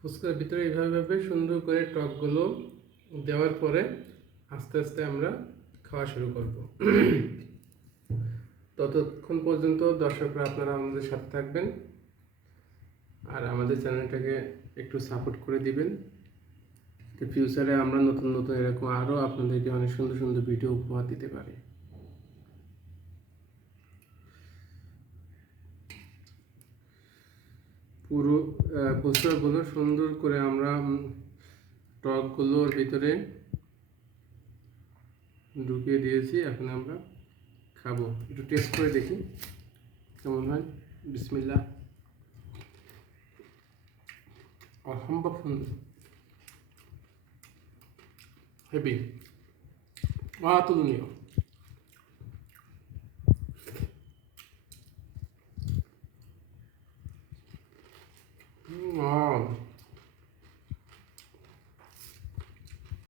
ফুচকার ভিতরে এইভাবে সুন্দর করে টকগুলো দেওয়ার পরে আস্তে আস্তে আমরা খাওয়া শুরু করব। ততক্ষণ পর্যন্ত দর্শকরা আপনারা আমাদের সাথে থাকবেন আর আমাদের চ্যানেলটাকে একটু সাপোর্ট করে দিবেন। তো ফিউচারে আমরা নতুন নতুন এরকম আরও আপনাদেরকে অনেক সুন্দর সুন্দর ভিডিও উপহার দিতে পারি। পুরো ফুচকাগুলো সুন্দর করে আমরা টকগুলোর ভিতরে ঢুকিয়ে দিয়েছি। এখন আমরা খাবো, একটু টেস্ট করে দেখি কেমন হয়। বিসমিল্লাহ। অসম্ভব সুন্দর, হেভি, অতুলনীয়।